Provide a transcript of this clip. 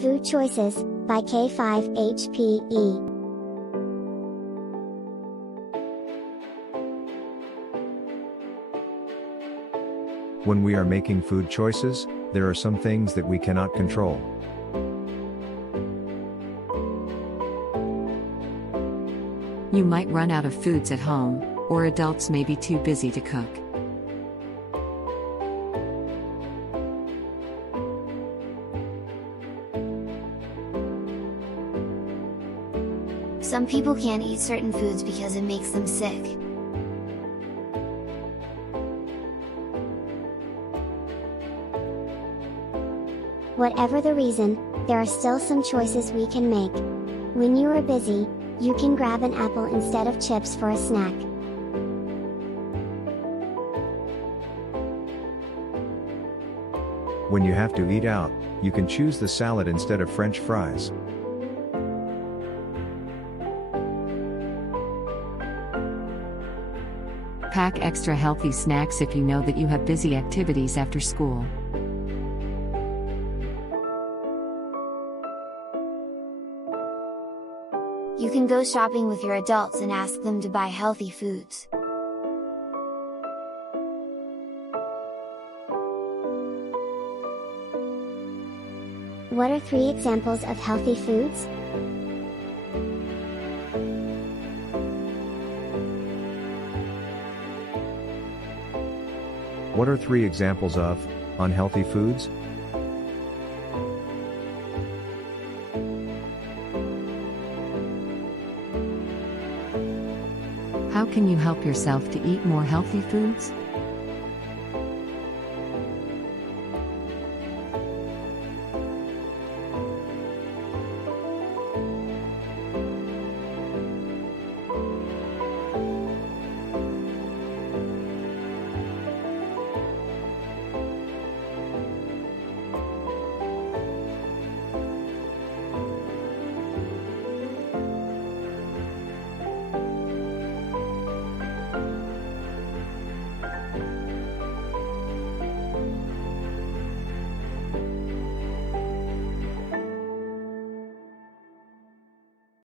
Food Choices, by K5HPE. When we are making food choices, there are some things that we cannot control. You might run out of foods at home, or adults may be too busy to cook. Some people can't eat certain foods because it makes them sick. Whatever the reason, there are still some choices we can make. When you are busy, you can grab an apple instead of chips for a snack. When you have to eat out, you can choose the salad instead of French fries. Pack extra healthy snacks if you know that you have busy activities after school. You can go shopping with your adults and ask them to buy healthy foods. What are 3 examples of healthy foods? What are 3 examples of unhealthy foods? How can you help yourself to eat more healthy foods?